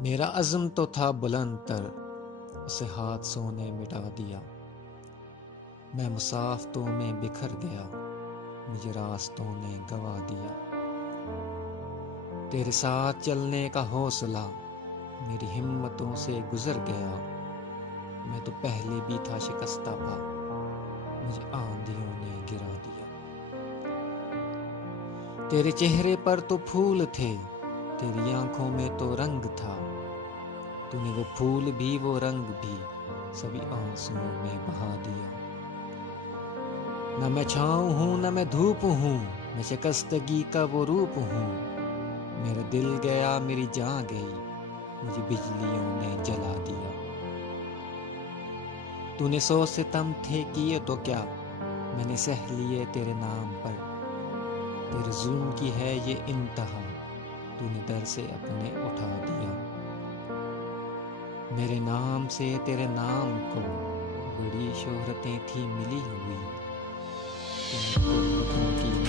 میرا عزم تو تھا بلند تر، اسے حادثوں نے مٹا دیا۔ میں مسافتوں میں بکھر گیا، مجھے راستوں نے گوا دیا۔ تیرے ساتھ چلنے کا حوصلہ میری ہمتوں سے گزر گیا۔ میں تو پہلے بھی تھا شکستہ پا، مجھے آندھیوں نے گرا دیا۔ تیرے چہرے پر تو پھول تھے، تیری آنکھوں میں تو رنگ تھا۔ تو نے وہ پھول بھی وہ رنگ بھی سبھی آنسوؤں میں بہا دیا۔ نہ میں چھاؤں ہوں نہ میں دھوپ ہوں، میں شکستگی کا وہ روپ ہوں۔ میرا دل گیا میری جان گئی، مجھے بجلیوں نے جلا دیا۔ تو نے 100 ستم تھے کیے تو کیا، میں نے سہ لیے تیرے نام پر۔ تیرے ظلم کی ہے یہ انتہا، تو نے در سے اپنے اٹھا دیا۔ میرے نام سے تیرے نام کو بڑی شہرتیں تھی ملی ہوئی، تم نے غربتوں کی